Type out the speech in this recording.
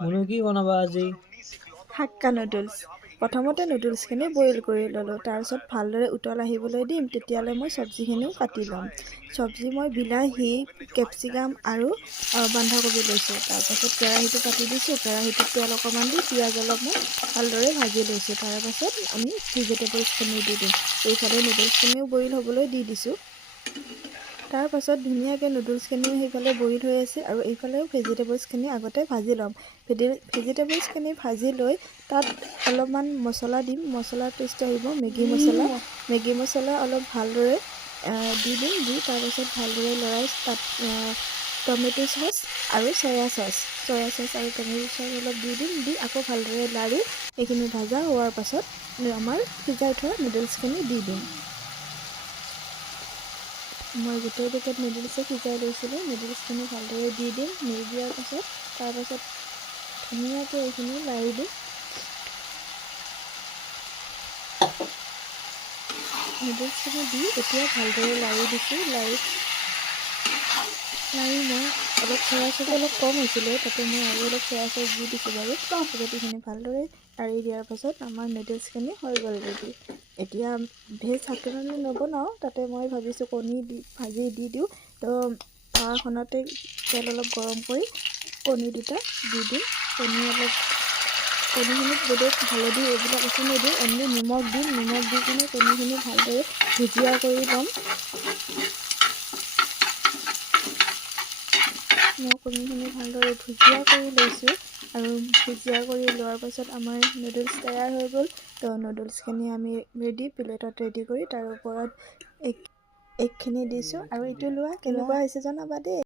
মুনু কি বনাবা আজি? Hakka noodles. প্ৰথমতে নুডলছখিনি বইল কৰি ল'লোঁ, তাৰপিছত ভালদৰে উতল আহিবলৈ দিম। তেতিয়ালৈ মই চব্জিখিনিও কাটি ল'ম। চব্জি মই বিলাহী, কেপচিকাম আৰু বন্ধাকবি লৈছোঁ। তাৰপাছত কেৰাহীটো পাতি দিছোঁ। কেৰাহীটোত তেল অকণমান দি পিঁয়াজ অলপমান ভালদৰে ভাজি লৈছোঁ। তাৰপাছত আমি ভেজিটেবলছখিনি দি দিম। এইফালে নুডলছখিনিও বইল হ'বলৈ দি দিছোঁ। তাৰপাছত ধুনীয়াকৈ নুডলছখিনিও সেইফালে বইল হৈ আছে আৰু এইফালেও ভেজিটেবলছখিনি আগতে ভাজি ল'ম। ভেজিটেবলছখিনি ভাজি লৈ তাত অলপমান মছলা দিম। মছলাৰ টেষ্ট আহিব মেগী মছলা অলপ ভালদৰে দি দিম। দি তাৰপাছত ভালদৰে লৰাই তাত টমেটো চচ আৰু চয়া চচ আৰু টমেটো চচ অলপ দি দিম। দি আকৌ ভালদৰে লাৰি এইখিনি ভাজা হোৱাৰ পাছত আমাৰ সিজাই থোৱা নুডলছখিনি দি দিম। মই গোটেই পেকেট নুডলছে সিজাই লৈছিলোঁ। নুডলছখিনি ভালদৰে দি দিম। দি দিয়াৰ পাছত তাৰপাছত ধুনীয়াকৈ এইখিনি লাৰি দিম। নুডলছখিনি দি এতিয়া ভালদৰে লাৰি দিছোঁ। লাৰি মই অলপ চয়া চচ অলপ কম হৈছিলে, তাতে মই আৰু অলপ চয়া চচ দি দিছোঁ বাৰু। গোটেইখিনি ভালদৰে লাৰি দিয়াৰ পাছত আমাৰ নুডলছখিনি হৈ গ'ল ৰেডি। এতিয়া ভেজ হাক্কা নুডলছ নবনাওঁ, তাতে মই ভাবিছোঁ কণী ভাজি দি দিওঁ। তো তাৱাখনতে তেল অলপ গৰম কৰি কণী দুটা দি দিম। কণীখিনিত বেলেগ হালধি এইবিলাক একো নিদিওঁ, অনলি নিমখ দিম। নিমখ দি কিনে কণীখিনি ভালদৰে ভুজিয়া কৰি ল'ম। মই কণীখিনি ভালদৰে ভুজিয়া কৰি লৈছোঁ আৰু ভুজিয়া কৰি লোৱাৰ পাছত আমাৰ নুডলছ তৈয়াৰ হৈ গ'ল। তো নুডলছখিনি আমি প্লেটত ৰেডি কৰি তাৰ ওপৰত এগখিনি দিছোঁ আৰু এইটো লোৱা কেনেকুৱা হৈছে জনাবা দেই।